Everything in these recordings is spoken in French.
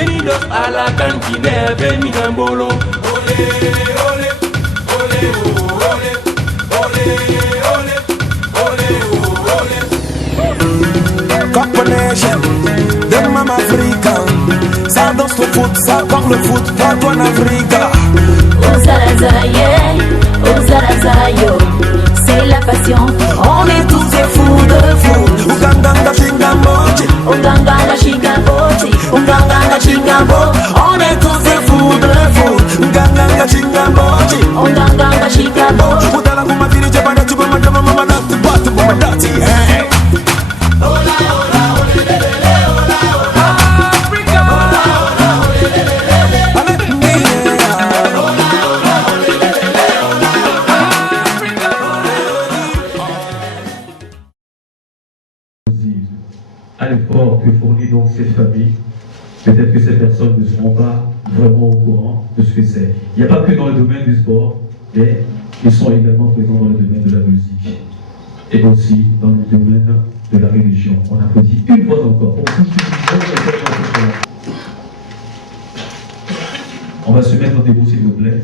bienvenidos a la cantina de Minambolo. Ole, ole, ole, ole, ole, ole, ole, ole. Combination, them Mama Africa. Ça danse le foot, ça parle le foot, partout en Afrique. Ozalazayo, c'est la passion. On est tous des fous de foot. Uganga Chingambochi, Uganga Chingambochi, Uganga Chingambo. On est tous des fous de foot. Uganga Chingambochi, Uganga Chingambo. Udala kumatiri jabana chupa madama mama nati batu mama nati. Hey. Ola, ola, ole, le, le, le, ola, ola. Africa. Ola, ola, ole, le, le, le, le. Ola, ola, ole, le, le, le, ola, ola. Africa. À l'effort que fournit donc ces familles, peut-être que ces personnes ne seront pas vraiment au courant de ce que c'est. Il n'y a pas que dans le domaine du sport, mais ils sont également présents dans le domaine de la musique et aussi dans le domaine de la religion. On applaudit une fois encore. On va se mettre en debout s'il vous plaît.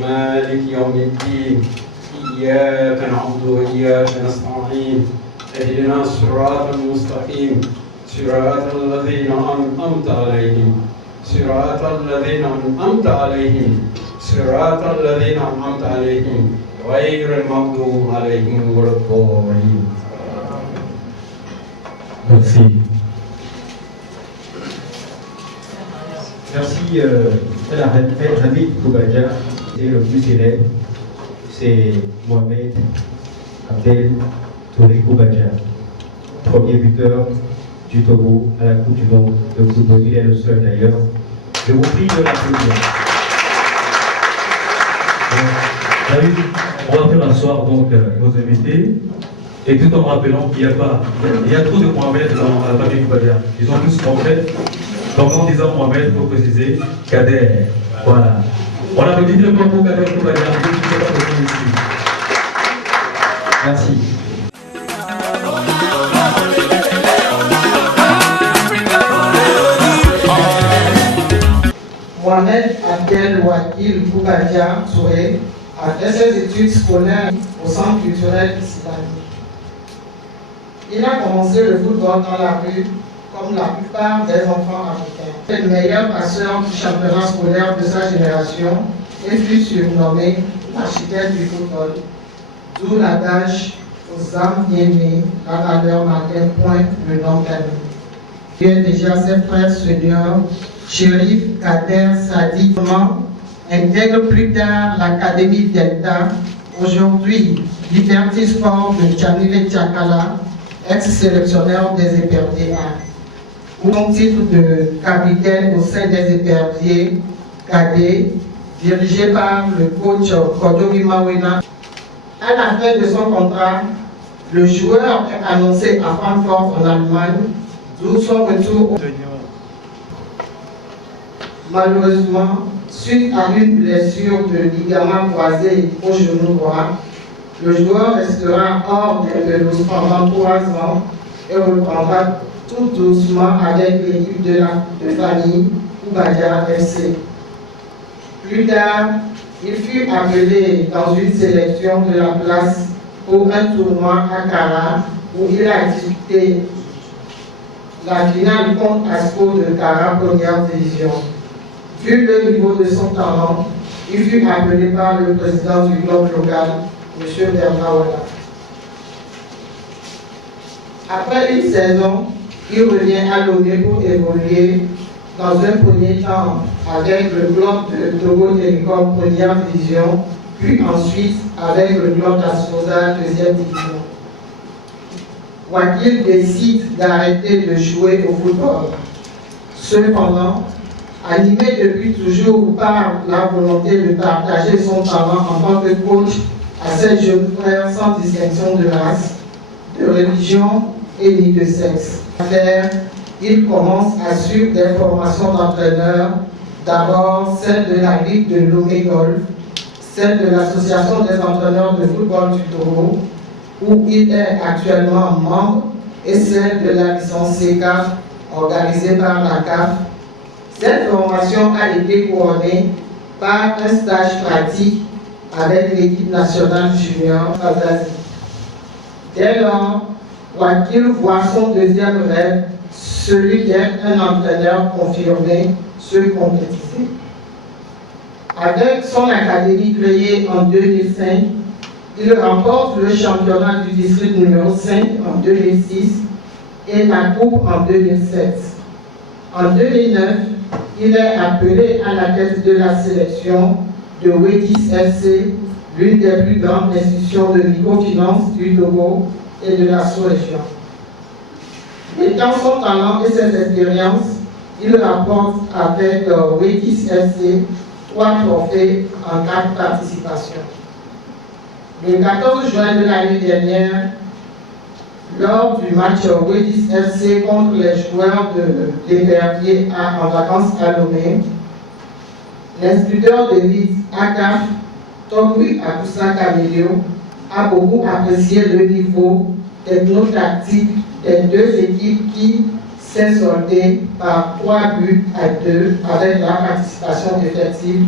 مالك يوم الدين إياك نعبد وإياك نستعين اهدنا الصراط المستقيم صراط الذين أنعمت عليهم صراط الذين أنعمت عليهم صراط الذين أنعمت عليهم غير المغضوب عليهم ولا الضالين. Merci. Merci Hamid Koubadia. Et le plus célèbre, c'est Mohamed Abdel Touré Koubadia, premier buteur du Togo à la Coupe du Monde de football. Il est le seul d'ailleurs. Je vous prie de l'applaudir. On va faire asseoir donc nos invités et tout en rappelant qu'il y a trop de Mohamed dans la famille Koubadia. Ils ont tous Mohamed. Donc en disant Mohamed, il faut préciser Kader. Voilà. On a petit peu pour Kader Koubadia. Merci. Mohamed Abdel Wakil Koubadia Touré a fait ses études scolaires au Centre culturel islamique. Il a commencé le football dans la rue comme la plupart des enfants africains. Il est le meilleur passeur du championnat scolaire de sa génération et fut surnommé l'architecte du football. D'où l'adage aux âmes bien-nées, la valeur n'atteint point le nom d'année. Il est déjà ses frères seniors, Chérif Kader Sadi, intègre plus tard l'Académie Delta, aujourd'hui Liberty Sport de Tchanile Tchakala, ex-sélectionneur des éperviers A. Son titre de capitaine au sein des éperviers cadets, dirigé par le coach Kodomi Mawena. À la fin de son contrat, le joueur est annoncé à Francfort en Allemagne, d'où son retour. Malheureusement, suite à une blessure de ligament croisé au genou droit, le joueur restera hors des pelouses pendant 3 ans et reprendra tout doucement avec l'équipe de famille Koubadia FC. Plus tard, il fut appelé dans une sélection de la place pour un tournoi à Kara où il a disputé la finale contre Asco de Kara première division. Vu le niveau de son talent, il fut appelé par le président du club local, M. Bernard Walla. Après une saison, il revient à Lomé pour évoluer dans un premier temps avec le club de Togo Télécom première division, puis ensuite avec le club d'Asfosa deuxième division. Wakil décide d'arrêter de jouer au football. Cependant, animé depuis toujours par la volonté de partager son talent en tant que coach à ses jeunes frères sans distinction de race, de religion et ni de sexe. Il commence à suivre des formations d'entraîneurs, d'abord celle de la Ligue de Lomé Golf, celle de l'Association des entraîneurs de football du Togo où il est actuellement membre, et celle de la licence CECAF organisée par la CAF. Cette formation a été couronnée par un stage pratique avec l'équipe nationale junior Fantasy. Dès lors, Wakil voit son deuxième rêve, celui d'être un entraîneur confirmé, se concrétiser. Avec son académie créée en 2005, il remporte le championnat du district numéro 5 en 2006 et la coupe en 2007. En 2009, il est appelé à la tête de la sélection de Wetis FC, l'une des plus grandes institutions de microfinance du Togo et de la sous-région. Étant son talent et ses expériences, il rapporte avec Wetis FC 3 trophées en 4 participations. Le 14 juin de l'année dernière, lors du match Wetis FC contre les joueurs de l'Épervier en vacances à Lomé, l'instructeur de l'élite ACAF, Togui Akoussa Kamilio, a beaucoup apprécié le niveau techno-tactique des deux équipes qui s'est soldée par 3 buts à 2 avec la participation effective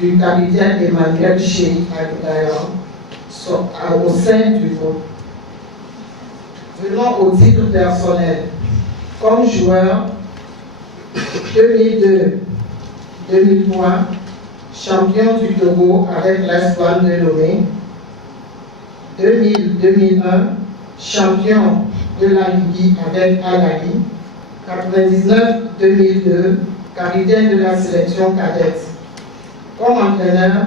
du capitaine Emmanuel Chéri Aguilar au sein du groupe. Venons au titre personnel. Comme joueur, 2002-2003, champion du Togo avec l'Espoir de Lomé. 2000-2001, champion de la Ligue avec Alali. 99-2002, capitaine de la sélection cadette. Comme entraîneur,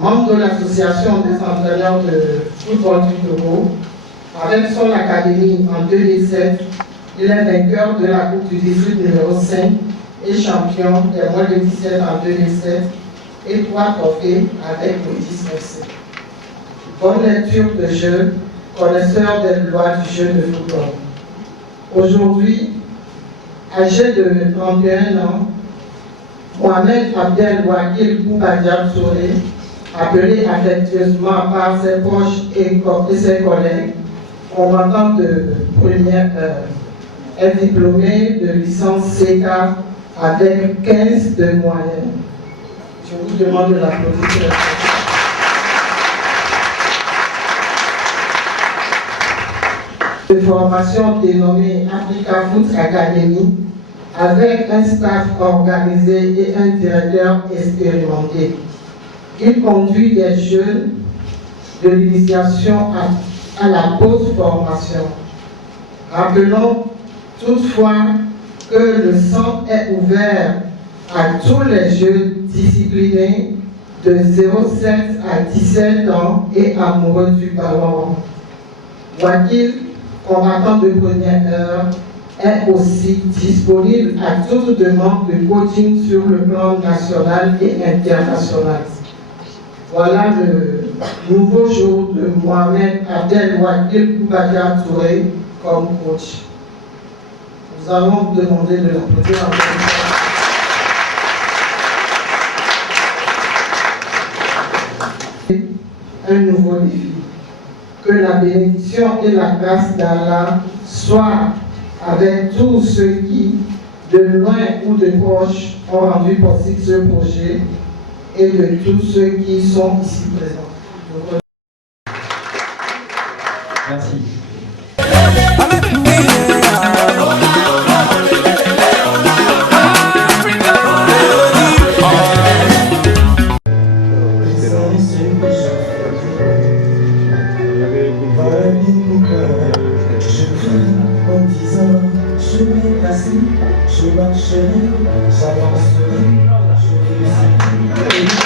membre de l'association des entraîneurs de football du Togo. Avec son académie en 2007, il est vainqueur de la Coupe du district numéro 5 et champion des moins de 17 en 2007 et 3 trophées avec le 10 FC. Bonne lecture de jeu, connaisseur des lois du jeu de football. Aujourd'hui, âgé de 31 ans, Mohamed Abdel Wakil Boubadiab Souré, appelé affectueusement par ses proches et ses collègues, combattant de première heure, est diplômé de licence CECA avec 15 de moyenne. Je vous demande de l'applaudir. De formation dénommée Africa Foot Academy, avec un staff organisé et un directeur expérimenté. Il conduit des jeunes de l'initiation à la post-formation. Rappelons toutefois que le centre est ouvert à tous les jeunes disciplinés de 0,7 à 17 ans et amoureux du ballon. Wakil, combattant de première heure, est aussi disponible à toute demande de coaching sur le plan national et international. Voilà le nouveau jour de Mohamed Abdel Wakil Boubadiab Touré comme coach. Nous allons vous demander de l'applaudir encore une fois. Un nouveau défi. Que la bénédiction et la grâce d'Allah soient avec tous ceux qui, de loin ou de proche, ont rendu possible ce projet et de tous ceux qui sont ici présents. Merci. Je marcherai, j'avancerai, je réussirai.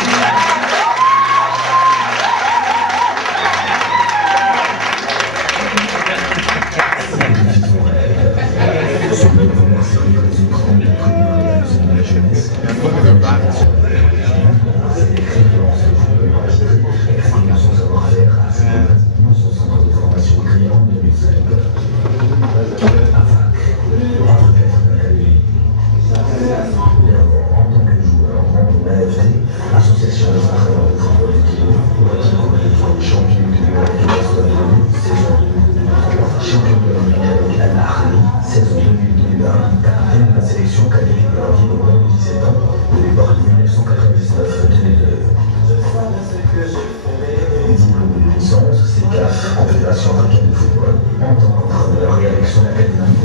licence, C4, Confédération africaine de football. En tant qu'entraîneur et avec son académie,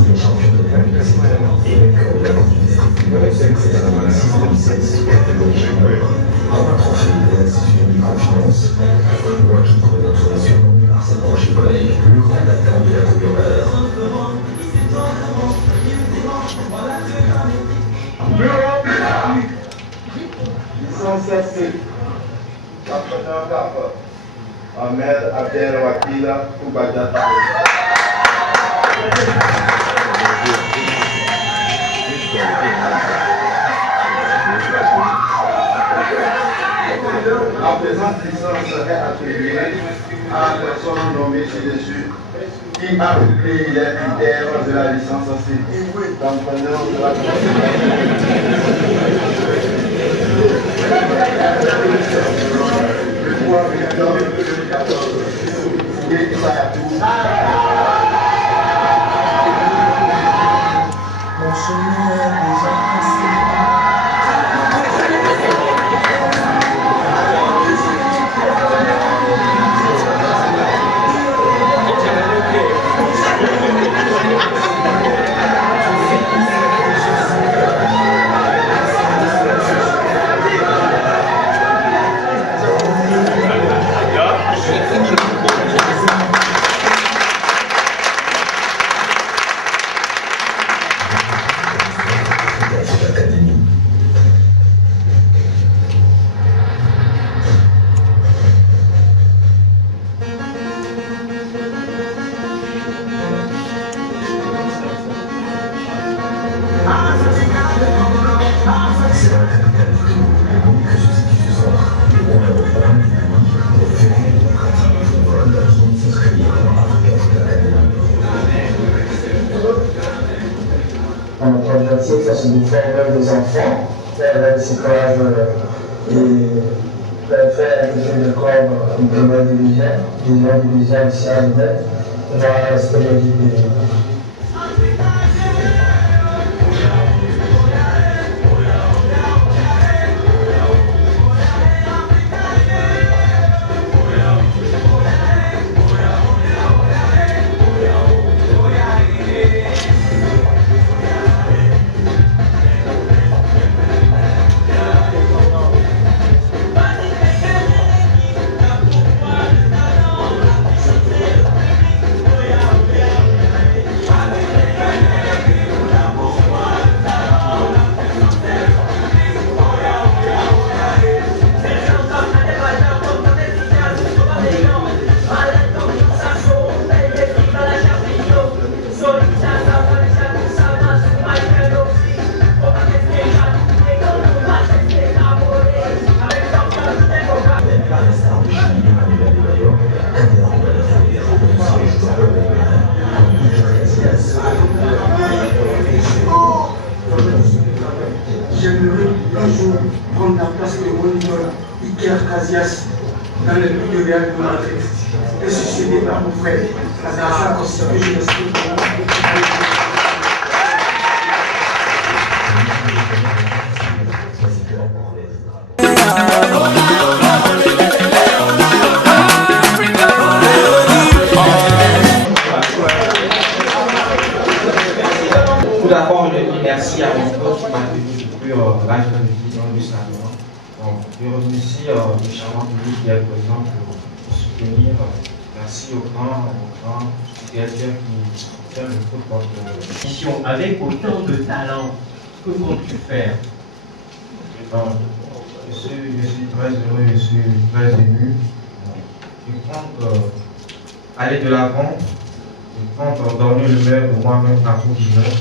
il est champion de monde de secteur et vainqueur de la Coupe du Monde 2006-2007, catégorie junior. Un trophée de l'Institut de Microfinance. Moi qui pourrais être surnommé par ses proches collègues, le grand latin de la couleur. Licence C. Entraîneur CAF. Ahmed Abdel Wakila Koubadja. La présente licence est attribuée à la personne nommée ci-dessus qui a publié les critères de la licence C. L'entraîneur de la le 3 octobre 2014. Et ça a tout. Mon chemin est déjà passé. Ça se nous forme des enfants, faire ces classes et faire quelque chose comme une première division ici à l'Université. Voilà, c'était le guide. J'aimerais un jour prendre la place de moniteur Iker Casillas dans le but de Real de Madrid et succéder par mon frère. C'est ça que je respecte. Tout d'abord, je dis merci à mon coach qui m'a tenu depuis l'âge de division du Salon. Je remercie le charmant public qui est présent pour soutenir. Merci aux grands directeurs qui font le football. Avec autant de talent, que comptes-tu faire? Je suis très heureux, je suis très ému. Je compte aller de l'avant, je compte donner le meilleur de moi-même à tout le monde.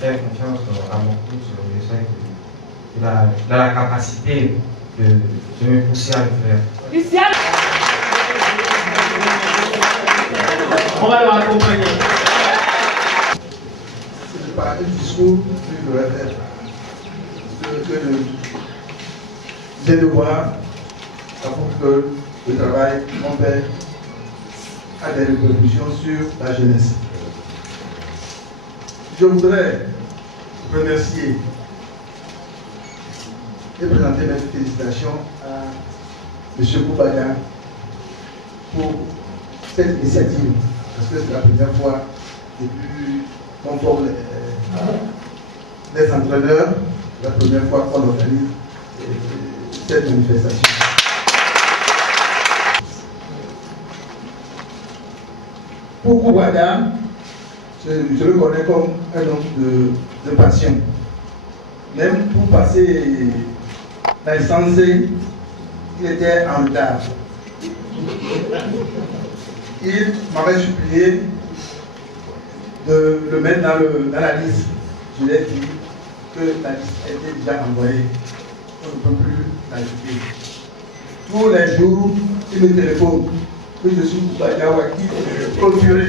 Faire confiance à mon coach, je sais qu'il a la capacité de me pousser à le faire. On va le raccompagner. Ce n'est pas un discours qui doit être des devoirs pour que le travail qu'on fait a des répercussions sur la jeunesse. Je voudrais remercier et présenter mes félicitations à M. Koubadia pour cette initiative, parce que c'est la première fois depuis qu'on forme les entraîneurs, la première fois qu'on organise cette manifestation. Pour Koubadia, je le connais comme un homme de passion. Même pour passer la licence, il était en retard. Il m'avait supplié de le mettre dans la liste. Je lui ai dit que la liste était déjà envoyée. On ne peut plus l'ajouter. Tous les jours, il me téléphone que je suis Koubadia Waki, procuré.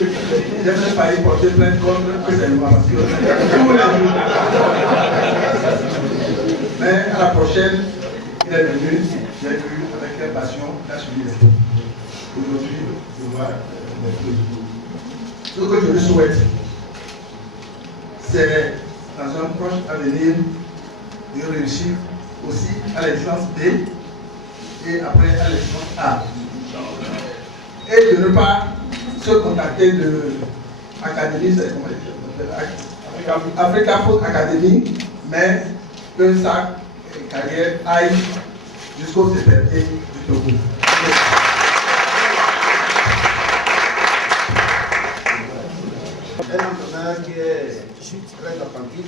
J'ai même failli porter plainte contre que c'est moi. Parce que tous les jours. Mais à la prochaine, il est venu, j'ai vu avec quelle passion, il a suivi les choses. Aujourd'hui, je vois les choses. Ce que je lui souhaite, c'est dans un proche avenir de réussir aussi à la licence B et après à la licence A. Et de ne pas se contacter de l'Académie, Africa Foot Academy, mais que sa carrière aille jusqu'au CPT du Togo. Un entraîneur qui est très attentif,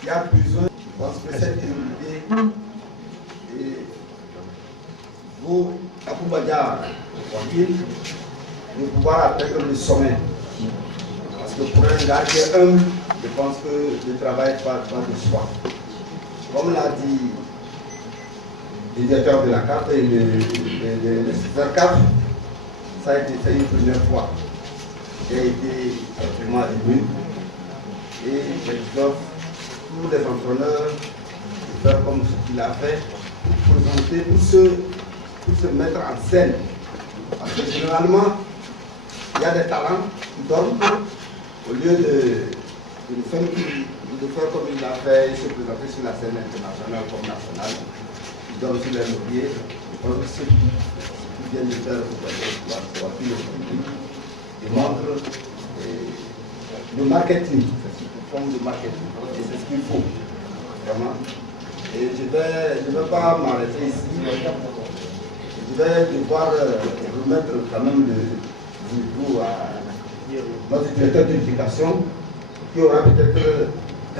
qui a besoin, je pense que cette humilité, et vous, à Koubadia, de pouvoir atteindre le sommet. Parce que pour un gars qui est humble, je pense que le travail va de soi. Comme l'a dit le directeur de la carte et le super 4, ça a été fait une première fois. Il a été absolument ému. Et j'exhorte tous les entraîneurs de faire comme ce qu'il a fait pour présenter, pour se mettre en scène. Parce que généralement, il y a des talents qui dorment au lieu de faire comme il l'a fait, se présenter sur la scène internationale comme nationale. Il dorment sur les leviers. Je pense que ce qui vient de faire pour appuyer le public démontre le marketing, c'est une forme de marketing. Et c'est ce qu'il faut, vraiment. Et je ne vais pas m'arrêter ici. Je vais devoir remettre quand même le micro à notre directeur d'éducation qui aura peut-être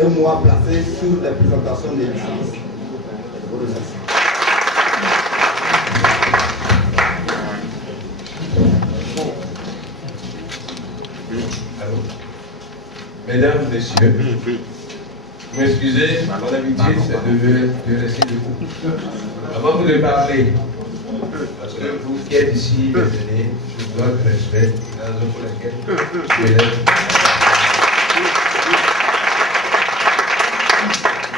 un mois placé sur la présentation des licences. Je vous remercie. Allô. Mesdames, Messieurs, vous m'excusez, mon habitude c'est de rester debout. Avant de parler, parce que vous qui êtes ici, les aînés, je dois le respect dans la zone pour laquelle je suis là.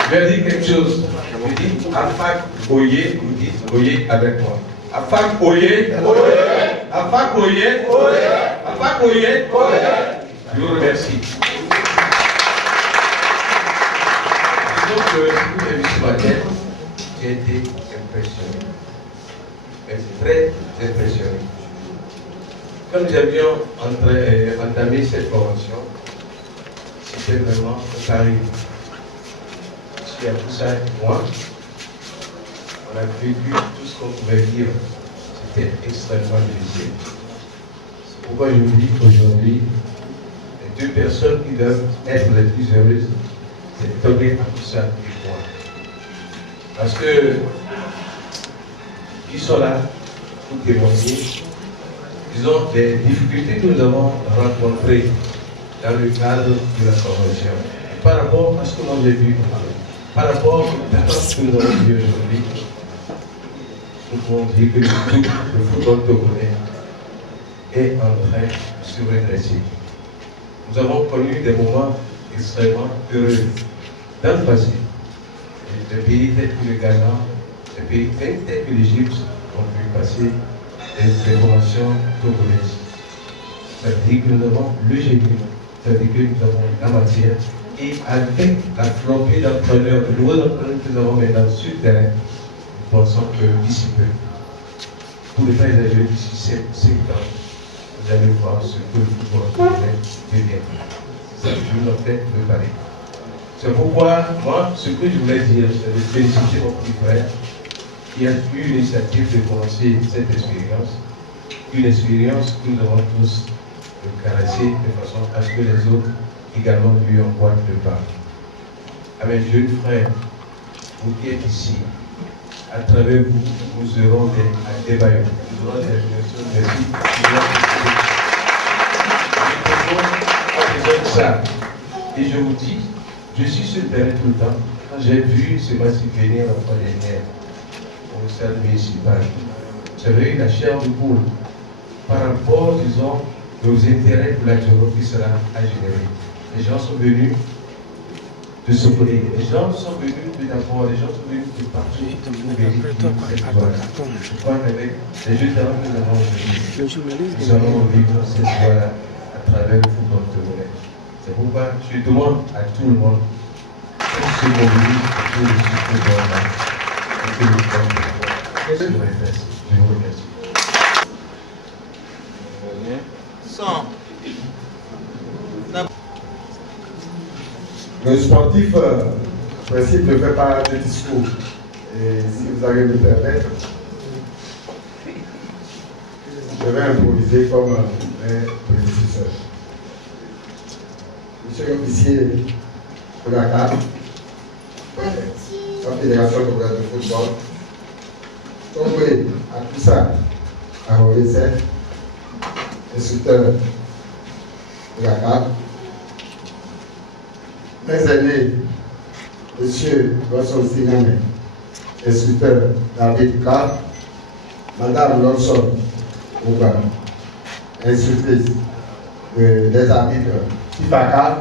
Je vais dire quelque chose. Je dis Afak Oye, vous dites Oye avec moi. Afak Oye, Afak Oye, Afak Oye. Je vous remercie. Donc, si vous avez vu ce matin, j'ai été impressionné. Mais très impressionné. Quand nous avions entamé cette formation, c'était vraiment un pari. Parce qu'à tout ça, moi, on a vécu tout ce qu'on pouvait vivre. C'était extrêmement difficile. C'est pourquoi je vous dis qu'aujourd'hui, les deux personnes qui doivent être les plus heureuses, c'est Togé Akoussa et moi. Parce que ils sont là pour témoigner, disons, des difficultés que nous avons rencontrées dans le cadre de la formation. Par rapport à ce que moi j'ai vu, par rapport aux personnes que nous avons vues aujourd'hui, nous pouvons dire que le football togolais est en train de se redresser. Nous avons connu des moments extrêmement heureux dans le passé. Des pays tels que le Ghana, des pays tels que l'Égypte ont pu passer des formations togolaises. Ça veut dire que nous avons le génie, ça veut dire que nous avons la matière Et avec la flopée d'entraîneurs, de nouveaux entraîneurs que nous avons maintenant sur le terrain, nous pensons que d'ici peu, pour ne pas exagérer, d'ici 5 ans, vous allez voir ce que le football devient. C'est ça que je vous en fais préparer. C'est pourquoi, moi, ce que je voulais dire, c'est de féliciter mon petit frère qui a eu l'initiative de commencer cette expérience. Une expérience que nous avons tous caressée de façon à ce que les autres également lui en pointe de part. À mes jeunes frères, vous qui êtes ici, à travers vous, nous aurons des baillons, nous aurons des personnes de vie. Nous ça. Et je vous dis, je suis sur le terrain tout le temps. Quand j'ai vu ce match venir la fois dernière au stade municipal, j'avais eu la chair de poule par rapport, disons, aux intérêts que la géographie sera à générer. Les gens sont venus de ce côté. Les gens sont venus de d'abord, les gens sont venus de partout pour vérifier cette histoire. Je crois qu'avec les jeux d'avant que nous avons aujourd'hui, nous allons vivre cette histoire à travers le football togolais. C'est pourquoi je demande à tout le monde pour se mobiliser pour le football-là et que le football se réfléchisse. Je vous remercie. Le sportif, en principe, ne fait pas de discours. Et si vous allez me permettre, je vais improviser comme mes prédécesseurs. Monsieur l'officier de la CAF, la Fédération de football, tombé à tout ça, à Royset, instructeur de la CAF, mes aînés, monsieur Lawson Siname, instructeur d'arbitre CAF, madame Lawson Ouba, instructrice des arbitres FIFA CAF,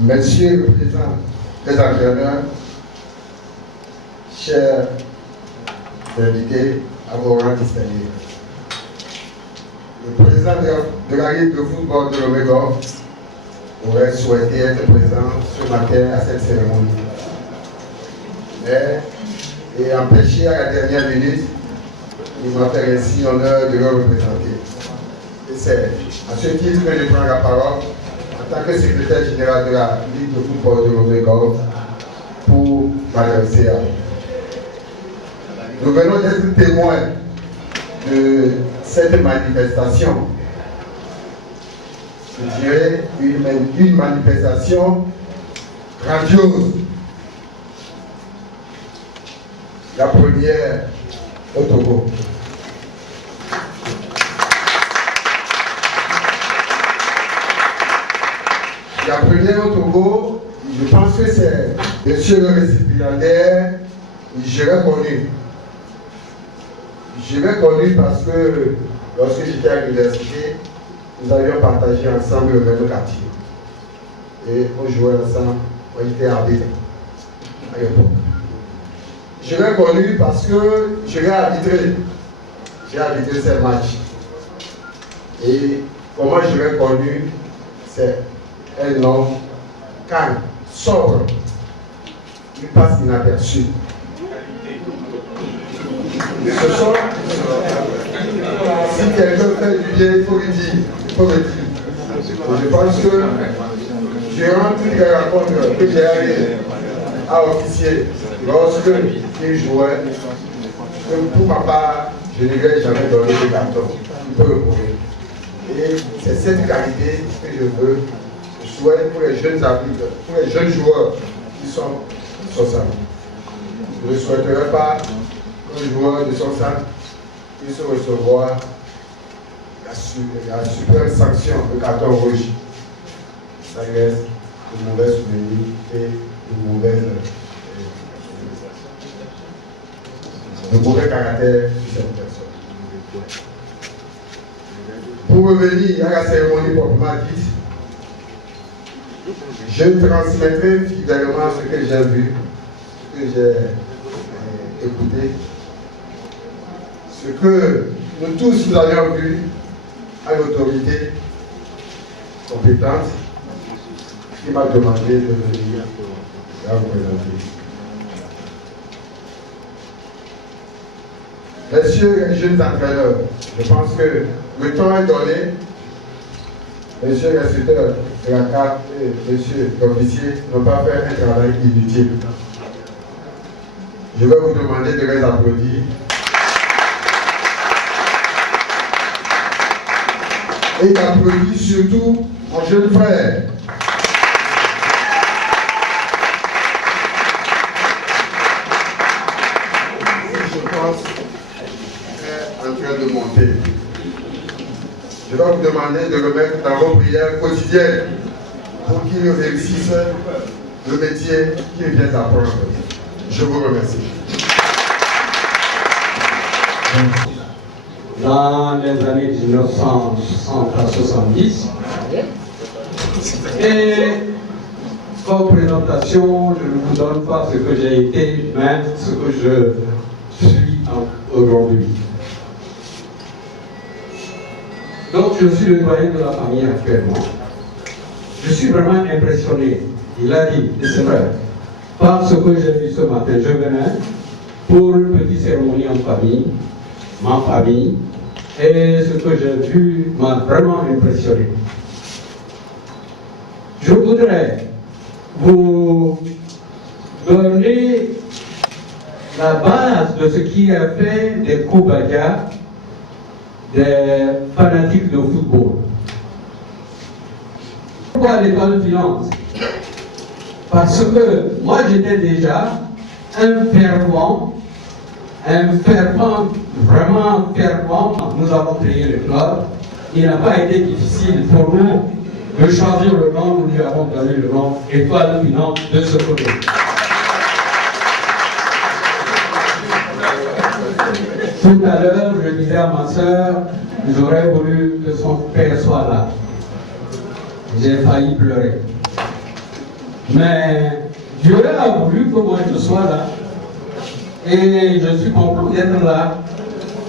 monsieur le président des entraîneurs, chers invités à vos rangs distingués. Le président de la Ligue de football de l'Omégor aurait souhaité être présent ce matin à cette cérémonie. Mais, et empêché à la dernière minute, il m'a fait ainsi l'honneur de le représenter. Et c'est à ce titre que je prends la parole en tant que secrétaire général de la Ligue de football de l'Omégor pour m'adresser à vous. Nous venons d'être témoins de cette manifestation. Je dirais une manifestation grandiose. La première au Togo. La première au Togo, je pense que c'est monsieur le récipiendaire, je l'ai connu. Je l'ai connu parce que lorsque j'étais à l'université, nous avions partagé ensemble le même quartier. Et on jouait ensemble, on était arbitre à l'époque. Je l'ai connu parce que je l'ai arbitré. J'ai arbitré ces matchs. Et comment je l'ai connu, c'est un homme calme, sobre. Il passe inaperçu. Ce sont, si quelqu'un fait du bien, il faut le dire. Il faut le dire. Je pense que durant toutes les rencontres que j'ai allées à officier, lorsque il jouait, pour ma part, je ne lui ai jamais donné de carton. Il peut le prouver. Et c'est cette qualité que je veux. Je souhaite pour les jeunes arbitres, pour les jeunes joueurs qui sont sur ça. Je ne souhaiterais pas un joueur de son centre puisse recevoir la super sanction de carton rouge. Ça reste de mauvais souvenirs et de mauvais caractère de cette personne. Pour revenir à la cérémonie proprement dite, je transmettrai fidèlement ce que j'ai vu, ce que j'ai écouté, ce que nous tous nous avions vu à l'autorité compétente qui m'a demandé de venir la représenter. Messieurs les jeunes entraîneurs, je pense que le temps est donné. Messieurs les instructeurs de la carte et messieurs les officiers n'ont pas fait un travail inutile. Je vais vous demander de les applaudir. Et d'applaudir surtout mon jeune frère. Je pense est en train de monter. Je vais vous demander de remettre dans vos prières quotidiennes pour qu'il réussisse le métier qu'il vient d'apprendre. Je vous remercie. Dans les années 1960 à 70. Et comme présentation, je ne vous donne pas ce que j'ai été, mais ce que je suis aujourd'hui. Donc je suis le doyen de la famille actuellement. Je suis vraiment impressionné. Il a dit, et c'est vrai, par ce que j'ai vu ce matin. Je venais pour une petite cérémonie en famille, ma famille, et ce que j'ai vu m'a vraiment impressionné. Je voudrais vous donner la base de ce qui a fait des Koubadia des fanatiques de football. Pourquoi l'école finance? Parce que moi j'étais déjà un fervent, vraiment fervent. Nous avons créé le club. Il n'a pas été difficile pour nous de choisir le nom. Nous lui avons donné le nom Étoile Finance de ce côté. Tout à l'heure, je disais à ma soeur, j'aurais voulu que son père soit là. J'ai failli pleurer. Mais Dieu a voulu que moi je sois là. Et je suis content d'être là.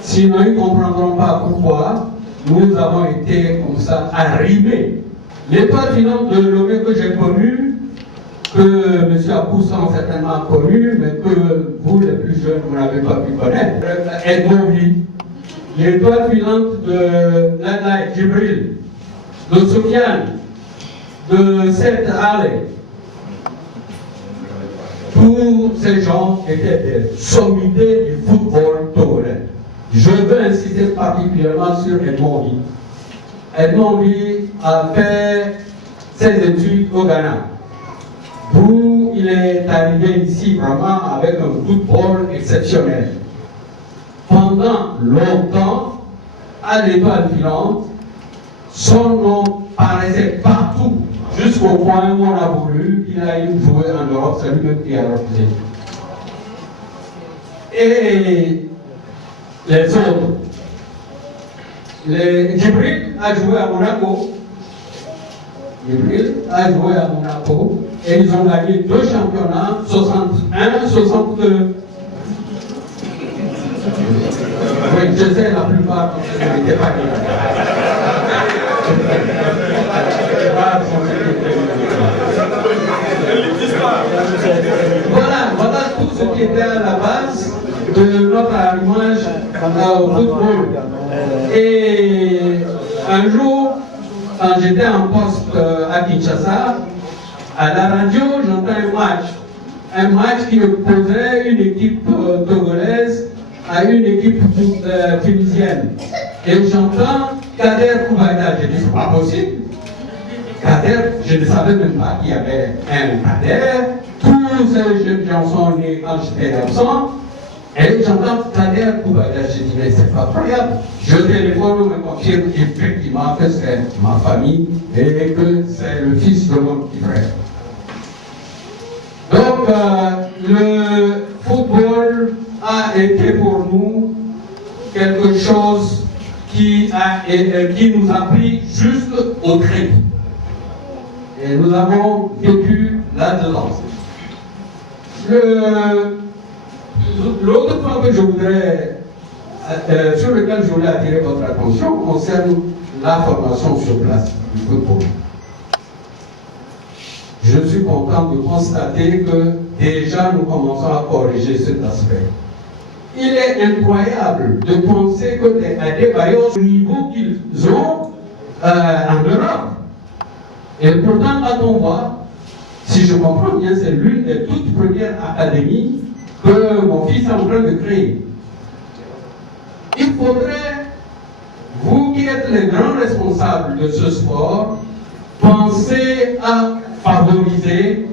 Sinon, ils ne comprendront pas pourquoi nous avons été comme ça arrimés. L'étoile finance de Lomé que j'ai connue, que M. Apoussan certainement a connu, mais que vous, les plus jeunes, vous n'avez pas pu connaître. Edmondi, l'étoile filante de Lana Djibril, de Soufiane, de Seth Alley. Tous ces gens étaient des sommités du football togolais. Je veux insister particulièrement sur Edmondi. Edmondi a fait ses études au Ghana, où il est arrivé ici vraiment avec un football exceptionnel. Pendant longtemps, à l'étoile filante, son nom paraissait partout, jusqu'au point où on a voulu qu'il aille jouer en Europe, c'est lui-même qui a refusé. Et les autres, Djibril a joué à Monaco. Djibril a joué à Monaco et ils ont gagné 2 championnats, 61, 62. Oui, je sais, la plupart n'étaient pas Voilà tout ce qui était à la base de notre arrimage au football. Et un jour, quand j'étais en poste à Kinshasa, à la radio, j'entends un match qui opposait une équipe togolaise à une équipe tunisienne. Et j'entends Kader Koubadia. J'ai dit, c'est pas possible. Kader, je ne savais même pas qu'il y avait un Kader. Tous ces jeunes gens sont nés quand j'étais absent. Et j'entends Kader Koubadia. J'ai dit, mais c'est pas croyable. Je téléphone, on me confirme effectivement que c'est ma famille et que c'est le fils de mon petit frère. Donc, le football a été pour nous quelque chose qui nous a pris juste au trait. Et nous avons vécu là-dedans. L'autre point que je voudrais, sur lequel je voulais attirer votre attention concerne la formation sur place du football. je suis content de constater que déjà nous commençons à corriger cet aspect. Il est incroyable de penser que les Adebayos, au niveau qu'ils ont en Europe, et pourtant quand on voit, si je comprends bien, c'est l'une des toutes premières académies que mon fils est en train de créer. Il faudrait, vous qui êtes les grands responsables de ce sport, penser à favoriser,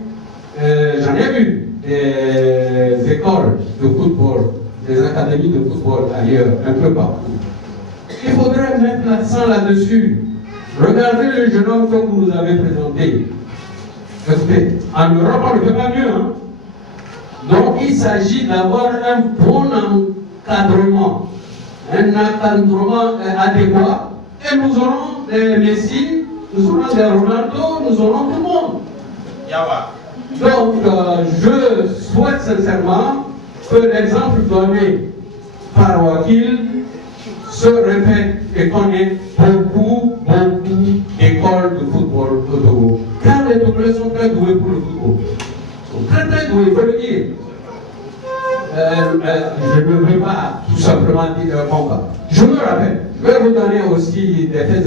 j'en ai vu, des écoles de football, des académies de football ailleurs, un peu partout. Il faudrait mettre l'accent là-dessus. Regardez le jeune homme que vous nous avez présenté. Écoutez, en Europe, on ne fait pas mieux. Hein? Donc, il s'agit d'avoir un bon encadrement, adéquat, et nous aurons des Messi, nous aurons des Ronaldo, nous aurons tout le monde. Donc, je souhaite sincèrement que l'exemple donné par Wakil se répète et qu'on ait beaucoup d'écoles de football au Togo. Car les Togolais sont très doués pour le football. Ils sont très doués, il faut le dire. Je ne veux pas tout simplement dire combat. Je me rappelle, je vais vous donner aussi des faits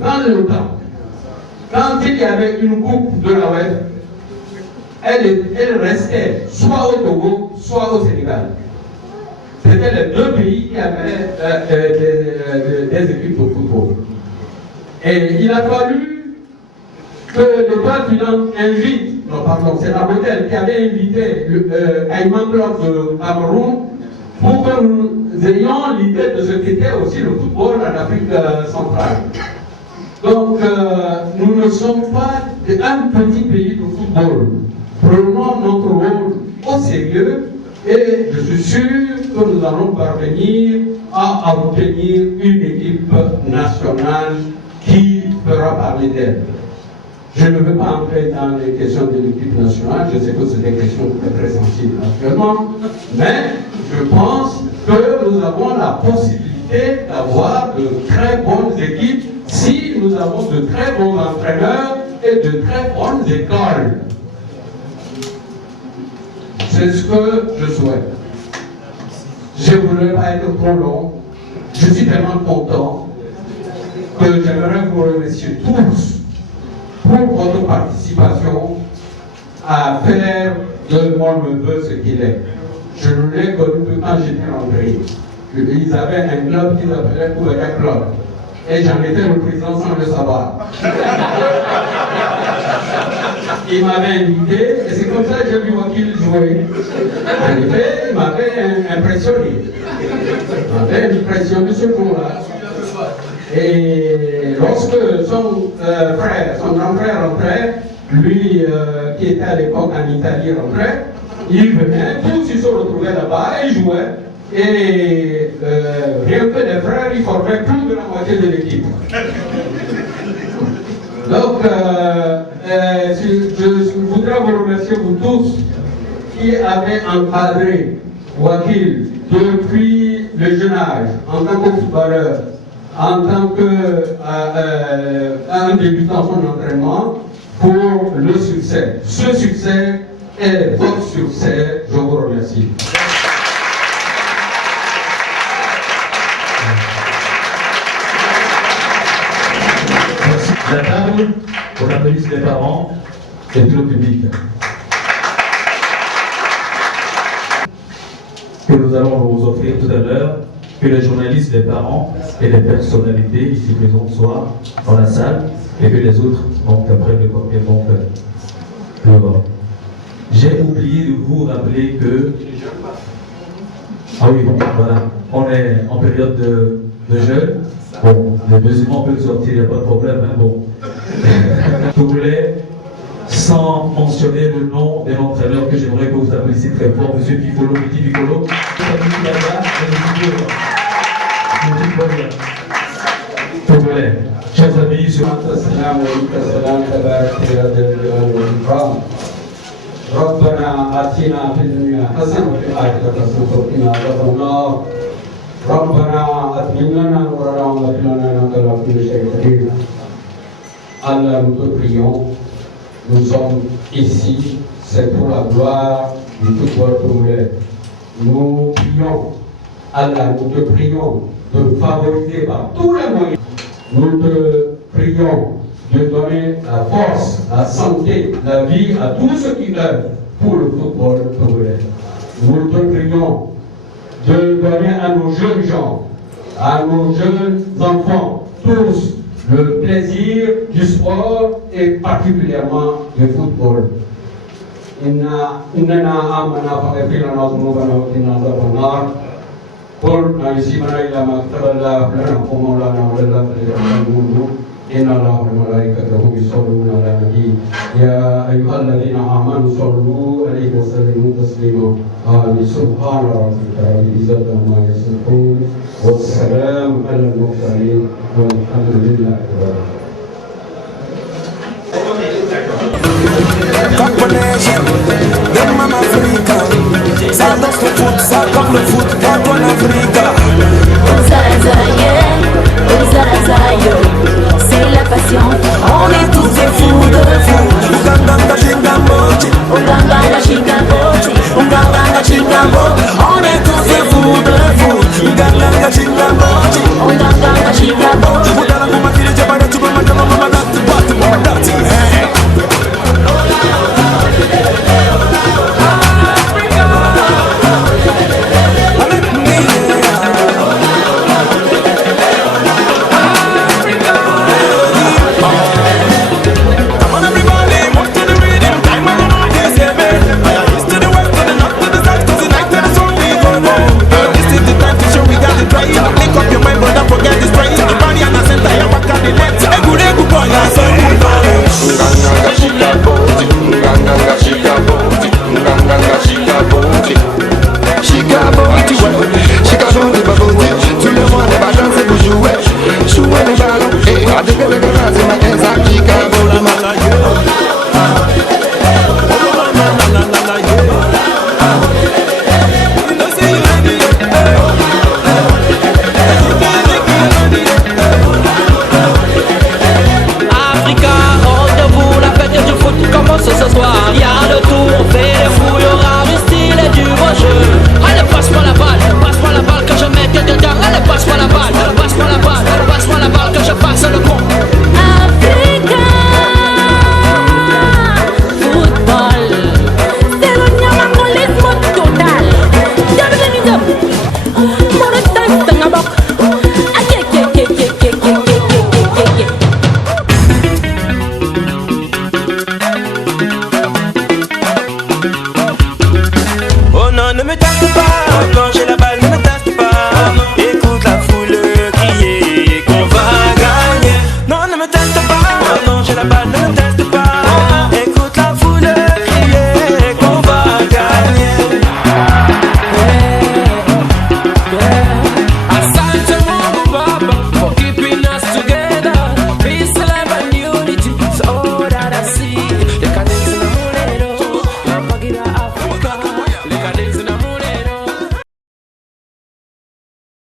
dans le temps. Quand il y avait une coupe de la web, elle restait soit au Togo, soit au Sénégal. C'était les deux pays qui avaient des équipes de football. Et il a fallu que l'étoile filante invite, non pardon, c'est la modèle qui avait invité Ayman Club de Cameroun pour que nous ayons l'idée de ce qu'était aussi le football en Afrique centrale. Donc, nous ne sommes pas un petit pays de football. Prenons notre rôle au sérieux et je suis sûr que nous allons parvenir à obtenir une équipe nationale qui fera parler d'elle. Je ne veux pas entrer dans les questions de l'équipe nationale, je sais que c'est des questions très sensibles actuellement, mais je pense que nous avons la possibilité d'avoir de très bonnes équipes si nous avons de très bons entraîneurs et de très bonnes écoles. C'est ce que je souhaite. Je ne voudrais pas être trop long. Je suis tellement content que j'aimerais vous remercier tous pour votre participation à faire de mon neveu ce qu'il est. Je ne l'ai connu que quand j'étais rentré. Ils avaient un club qu'ils appelaient Kouéra Club. Et j'en étais le président sans le savoir. Il m'avait invité, et c'est comme ça que j'ai vu Wakil jouer. En effet, il m'avait impressionné. Il m'avait impressionné ce jour-là. Et lorsque son grand frère rentrait, lui qui était à l'époque en Italie rentrait, il venait, tous ils se retrouvaient là-bas et ils jouaient. Et rien que les frères, ils formaient plus de la moitié de l'équipe. Donc, je voudrais vous remercier vous tous qui avez encadré Wakil depuis le jeune âge, en tant que footballeur, en tant qu'un débutant son entraînement, pour le succès. Ce succès est votre succès. Je vous remercie. La table, on applaudisse les parents et tout le public. Que nous allons vous offrir tout à l'heure, que les journalistes, les parents et les personnalités ici présentes soient dans la salle et que les autres montent après le cocktail montent dehors. J'ai oublié de vous rappeler que... Ah oui, voilà, on est en période de jeûne. Bon, les musulmans peuvent sortir, il n'y a pas de problème, hein, bon. Je voulais, sans mentionner le nom de l'entraîneur que j'aimerais que vous applaudissiez très fort, M. Piccolo, Petit Piccolo, Togolais. Chers amis, sur ربنا آتنا في الدنيا حسنة وفي الآخرة حسنة وقنا عذاب النار ربنا أتمم لنا نورنا واغفر لنا إنك على كل شيء قدير. Allah, nous te prions nous sommes ici, c'est pour la gloire du football congolais. Nous prions, Allah, nous te prions de favoriser par tous les moyens. Nous te prions de donner la force, la santé, la vie à tous ceux qui œuvrent pour le football congolais. Nous te prions de donner à nos jeunes gens, à nos jeunes enfants, tous, le plaisir du sport et particulièrement du football. إن الله وملائكته يصلون على النبي يا أيها الذين آمنوا صلوا عليه وسلموا تسليما آمين سبحان ربك رب العزة عما يصفون والسلام على المرسلين والحمد لله رب Africa, ça danse le foot, ça parle le foot, partout en Afrique. C'est la passion, on est tous des fous.